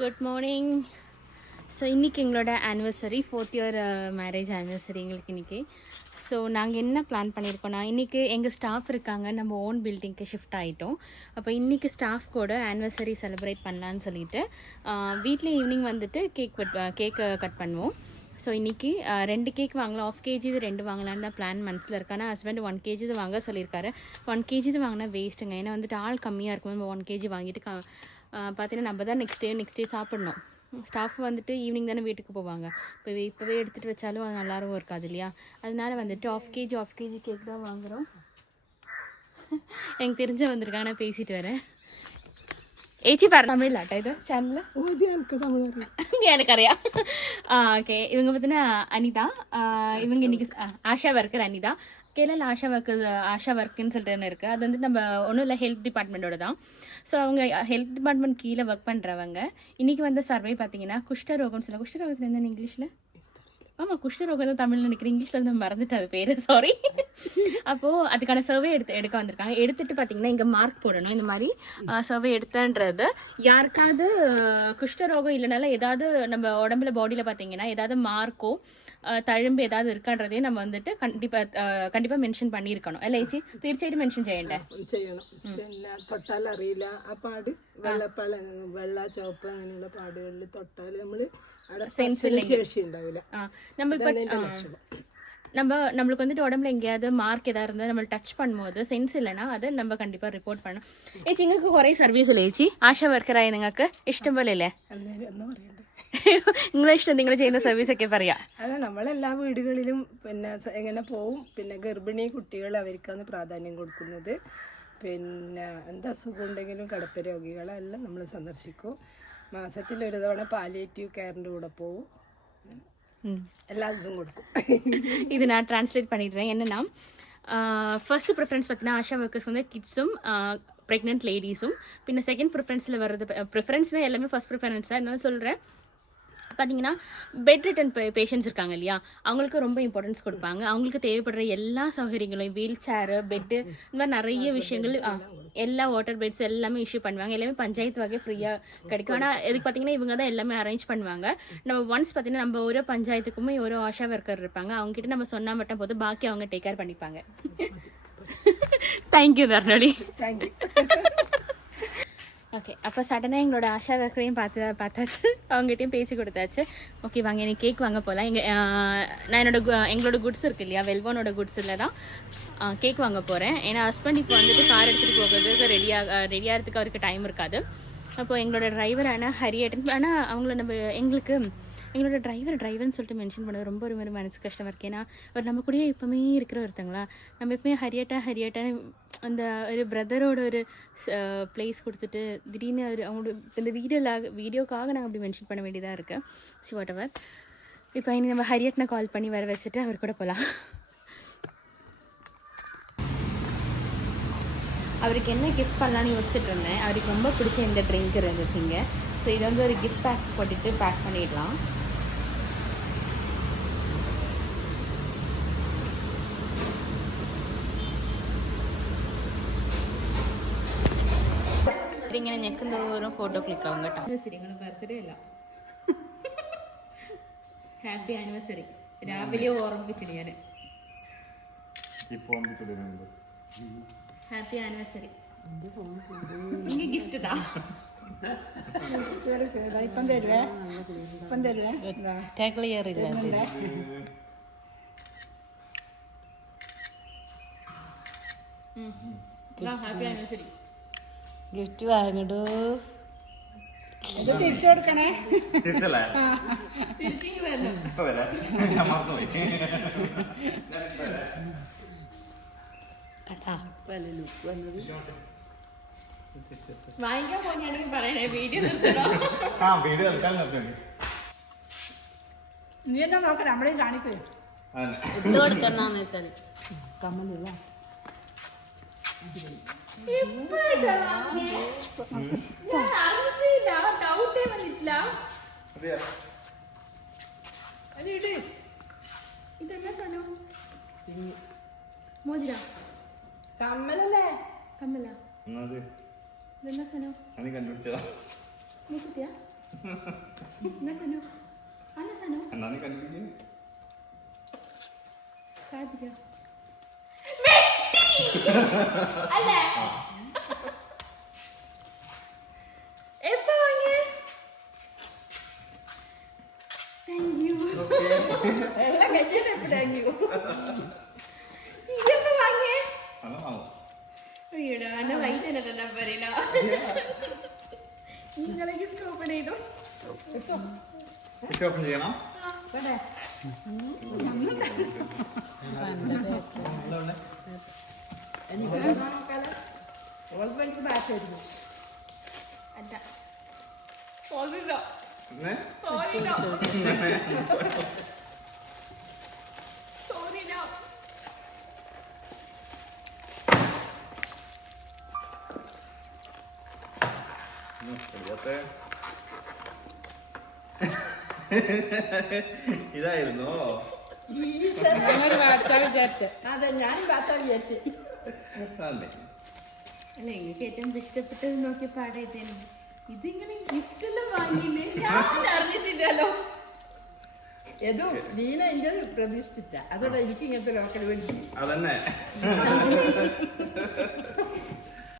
Good morning. So இன்றைக்கி எங்களோட anniversary 4th year marriage anniversary எங்களுக்கு இன்றைக்கி. ஸோ நாங்கள் என்ன பிளான் பண்ணியிருக்கோன்னா, இன்றைக்கி எங்கள் ஸ்டாஃப் இருக்காங்க, நம்ம ஓன் பில்டிங்க்கு ஷிஃப்ட் ஆகிட்டோம். அப்போ இன்றைக்கி ஸ்டாஃப் கூட ஆனிவர்சரி செலிப்ரேட் பண்ணலான்னு சொல்லிட்டு வீட்டில் ஈவினிங் வந்துட்டு கேக்கு கட் பண்ணுவோம். ஸோ இன்றைக்கி 2 கேக் வாங்கலாம், 1/2 kg இது 2 வாங்கலான்னு தான் பிளான் மனசில் இருக்கு. ஆனால் ஹஸ்பண்ட் 1 kg இது வாங்க சொல்லியிருக்காரு. 1 kg இது வாங்கினா வேஸ்ட்டுங்க, ஏன்னா வந்துட்டு ஆள் கம்மியாக இருக்கும். நம்ம 1 kg வாங்கிட்டு பார்த்தீங்கன்னா நம்ம தான் நெக்ஸ்ட் டே சாப்பிட்ணும். ஸ்டாஃப் வந்துட்டு ஈவினிங் தானே வீட்டுக்கு போவாங்க. இப்போவே எடுத்துகிட்டு வச்சாலும் அது நல்லாவும் இருக்காது இல்லையா? அதனால வந்துட்டு 1/2 kg கேக் தான் வாங்குகிறோம். எனக்கு தெரிஞ்ச வந்திருக்காங்க, நான் பேசிட்டு வரேன். ஏச்சி பாரு தமிழ்லாட்டா இது சேனலில் எனக்கு அறியா. ஓகே, இவங்க பார்த்தீங்கன்னா அனிதா. இவங்க இன்னைக்கு ஆஷா ஒர்க்கர் அனிதா. கேரளா ஆஷா ஒர்க்குன்னு சொல்லிட்டு ஒன்று இருக்குது. அது வந்து நம்ம ஒன்றும் இல்லை, ஹெல்த் டிபார்ட்மெண்ட்டோட தான். ஸோ அவங்க ஹெல்த் டிபார்ட்மெண்ட் கீழே ஒர்க் பண்ணுறவங்க. இன்றைக்கி வந்த சர்வே பார்த்தீங்கன்னா குஷ்டரோகம்னு சொல்ல. குஷ்டரோகத்தில் இருந்தால் இங்கிலீஷில் ஆமாம், குஷ்டரோகம் தான் தமிழில் நினைக்கிறேன், இங்கிலீஷில் வந்து மறந்துட்டு அது பேர், சாரி. அப்போது அதுக்கான சர்வே எடுக்க வந்திருக்காங்க. எடுத்துகிட்டு பார்த்தீங்கன்னா இங்கே மார்க் போடணும். இந்த மாதிரி சர்வே எடுத்தன்றது யாருக்காவது குஷ்டரோகம் இல்லைனாலும் ஏதாவது நம்ம உடம்புல பாடியில் பார்த்தீங்கன்னா ஏதாவது மார்க்கோ തഴമ്പ് ഏതാത് ഇരിക്കാണ്ടതേ നമ്മ വന്നിട്ട് കണ്ടിപ്പാ മെൻഷൻ பண்ணியிருக்கணும். അല്ലേ ചേച്ചി? തീർച്ചയായിട്ടും മെൻഷൻ ചെയ്യണ്ടേ? ചെയ്യണം. പിന്നെ തൊട്ടാൽ അറിയില്ല ആ പാട്, വെള്ള ചുവപ്പ് അങ്ങനെയുള്ള പാടുകളിൽ തൊട്ടാൽ നമ്മൾ ശേഷി ഉണ്ടാവില്ല. நம்மளுக்கு வந்துட்டு உடம்புல எங்கேயாவது மார்க் ஏதாவது இருந்தால் நம்ம டச் பண்ணும்போது சென்ஸ் இல்லைன்னா அதை நம்ம கண்டிப்பாக ரிப்போர்ட் பண்ணணும். ஏச்சி இங்கே കുറേ സർവീസ് ഇല്ലേ ചേച്ചി? ആശാ വർക്കറായി നിങ്ങൾക്ക് ഇഷ്ടം പോലെ അല്ലേ? നിങ്ങളെ ഇഷ്ടം നിങ്ങൾ ചെയ്യുന്ന സർവീസ് ഒക്കെ പറയാ. അതെ, നമ്മളെല്ലാ വീടുകളിലും പിന്നെ എങ്ങനെ പോവും. പിന്നെ ഗർഭിണി കുട്ടികൾ അവർക്കാണ് പ്രാധാന്യം കൊടുക്കുന്നത്. പിന്നെ എന്താ അസുഖം ഉണ്ടെങ്കിലും കിടപ്പ് രോഗികളെല്ലാം നമ്മൾ സന്ദർശിക്കും. മാസത്തിൽ ഒരു തവണ പാലിയേറ്റീവ് കെയറിൻ്റെ കൂടെ പോവും. எல்லாத்துக்கும் கொடுக்கும். இது நான் டிரான்ஸ்லேட் பண்ணிடுறேன். என்னென்னா, ஃபர்ஸ்ட் ப்ரிஃபரன்ஸ் பார்த்தீங்கன்னா ஆஷா ஒர்க்கர்ஸ் வந்து கிட்ஸும் ப்ரெக்னென்ட் லேடிஸும். பின்ன செகண்ட் ப்ரிஃபரன்ஸில் வர்றது ப்ரிஃபரன்ஸ்னால் எல்லாமே ஃபர்ஸ்ட் ப்ரிஃபரன்ஸ் தான். என்ன சொல்கிறேன் பார்த்தீங்கன்னா, பெட் ரிட்டன் பேஷண்ட்ஸ் இருக்காங்க இல்லையா, அவங்களுக்கு ரொம்ப இம்பார்ட்டன்ஸ் கொடுப்பாங்க. அவங்களுக்கு தேவைப்படுற எல்லா சௌகரியங்களும், வீல் சேரு, பெட்டு, இந்த மாதிரி நிறைய விஷயங்கள், எல்லா வாட்டர் பெட்ஸ் எல்லாமே இஷ்யூ பண்ணுவாங்க. எல்லாமே பஞ்சாயத்து வகை ஃப்ரீயாக கிடைக்கும். ஆனால் இதுக்கு பார்த்தீங்கன்னா இவங்க தான் எல்லாமே அரேஞ்ச் பண்ணுவாங்க. நம்ம ஒன்ஸ் பார்த்தீங்கன்னா நம்ம ஒரு பஞ்சாயத்துக்குமே ஒரு ஆஷா ஒர்க்கர் இருப்பாங்க. அவங்ககிட்ட நம்ம சொன்னால் மட்டும் போது பாக்கி அவங்க டேக் கேர் பண்ணிப்பாங்க. தேங்க்யூ தர்ணொலி. தேங்க்யூ. ஓகே, அப்போ சடனாக எங்களோட ஆஷா ஒர்க்கரையும் பார்த்தாச்சு, அவங்ககிட்டையும் பேச்சு கொடுத்தாச்சு. ஓகே வாங்க, எனக்கு கேக் வாங்க போகலாம். நான் எங்களோட குட்ஸ் இருக்குது இல்லையா, வெல்வானோட குட்ஸில் தான் கேக் வாங்க போகிறேன். ஏன்னா ஹஸ்பண்ட் இப்போ வந்துட்டு கார் எடுத்துகிட்டு போகிறதுக்கு ரெடியாகிறதுக்கு அவருக்கு டைம் இருக்காது. அப்போது எங்களோட டிரைவரான ஹரியட்டன், ஆனால் அவங்கள எங்களோட டிரைவர்னு சொல்லிட்டு மென்ஷன் பண்ணது ரொம்ப ஒரு மாதிரி மனசு கஷ்டமாக இருக்குது. ஏன்னா அவர் நம்ம கூடயே எப்போவுமே இருக்கிற ஒருத்தங்களா, நம்ம எப்பவுமே ஹரியட்டான்னு அந்த ஒரு பிரதரோட ஒரு பிளேஸ் கொடுத்துட்டு திடீர்னு அவங்களோட இந்த வீடியோக்காக நாங்கள் அப்படி மென்ஷன் பண்ண வேண்டியதாக இருக்குது. See what ever. இப்போ இனி நம்ம ஹரியட்னை கால் பண்ணி வர வச்சுட்டு அவர் கூட போகலாம். அவருக்கு என்ன கிஃப்ட் பண்ணலான்னு யோசிச்சுட்டு இருந்தேன். அவருக்கு ரொம்ப பிடிச்ச இந்த ட்ரிங்க் இருந்துச்சுங்க. ஸோ இதை வந்து ஒரு கிஃப்ட் போட்டுட்டு பேக் பண்ணிடலாம். ഇങ്ങനെ ഞെക്കുന്നോറും ഫോട്ടോ ക്ലിക്ക് ആവും കേട്ടോ. ആനിവേഴ്സറി ബർത്ത്ഡേ അല്ല, ഹാപ്പി ആനിവേഴ്സറി. രാവിലെ ഓർമ്മിപ്പിച്ചിന് ഞാൻ. Happy anniversary. എനിക്ക് ഗിഫ്റ്റ് താ. ഇപ്പം തരുവേ. ക്ലിയർ ഇല്ല. Happy anniversary. ഗിഫ്റ്റ് വാങ്ങിടൂ. ഇത് തിരിച്ചു കൊടുക്കണേ. തിരിച്ചിങ്ങ് വരണം. വാങ്ങിക്കാൻ പോയാണെങ്കിൽ പറയണേ, വീഡിയോ നിർത്തണോ? നീ എന്നാ നോക്ക, നമ്മളെയും കാണിക്കേ. കൊടുക്കണമെന്ന് വെച്ചാൽ കമ്മലില്ല. ഡൗട്ടേ വന്നിട്ടില്ല. ഇതെന്നാ സാധനം? മോതിര കമ്മലല്ലേ? കമ്മല. ഇതെന്നാ സാധനം? കണ്ടുപിടിച്ചതാ. നീ കുട്ടിയാ? എന്നാ സനു അല്ല സനു എന്നാ നീ കണ്ടുപിടിക്കും കാത്തിരിക്കാം അല്ല എപ്പോ വാങ്ങിയ താങ്ക് യു എല്ലാം കഴിഞ്ഞിട്ട് താങ്ക് യു. ഇതെപ്പോ വാങ്ങിയേ നല്ല മാവും അയ്യോടാ എന്നെ വൈകിട്ട് തന്നെ തന്നാ പറയില്ല നിങ്ങളെ ഗിഫ്റ്റ് ഓപ്പൺ ചെയ്തു കുട്ടി ഓപ്പൺ ചെയ്യണം ഇവിടെ എനിക്ക് ഓൾബഎനിക്ക് ബാറ്റായിരുന്നു. അല്ല ഓൾവില്ലോ പിന്നെ ഓൾവില്ലോ സോറി നോ എടുക്കട്ടെ. ഇതായിരുന്നോ ഞാനൊരു ബാറ്റാ വിചാരിച്ച. അതെ ഞാൻ ബാറ്റാ വിചാരിച്ചു. അല്ലേ അല്ല എനിക്ക് ഏറ്റവും ഇഷ്ടപ്പെട്ടത് നോക്കിയ പാടെ ഇതന്നെ ഇത് ഇങ്ങനെ ഗിഫ്റ്റ് എല്ലാം വാങ്ങിയില്ലേ ഞാൻ അറിഞ്ഞിട്ടില്ലല്ലോ ഏതോ ലീന എന്റെ പ്രതീക്ഷിച്ചിട്ട അതോടെ എനിക്ക് ഇങ്ങനത്തെ ലോക്കൽ വേണ്ടി അതന്നെ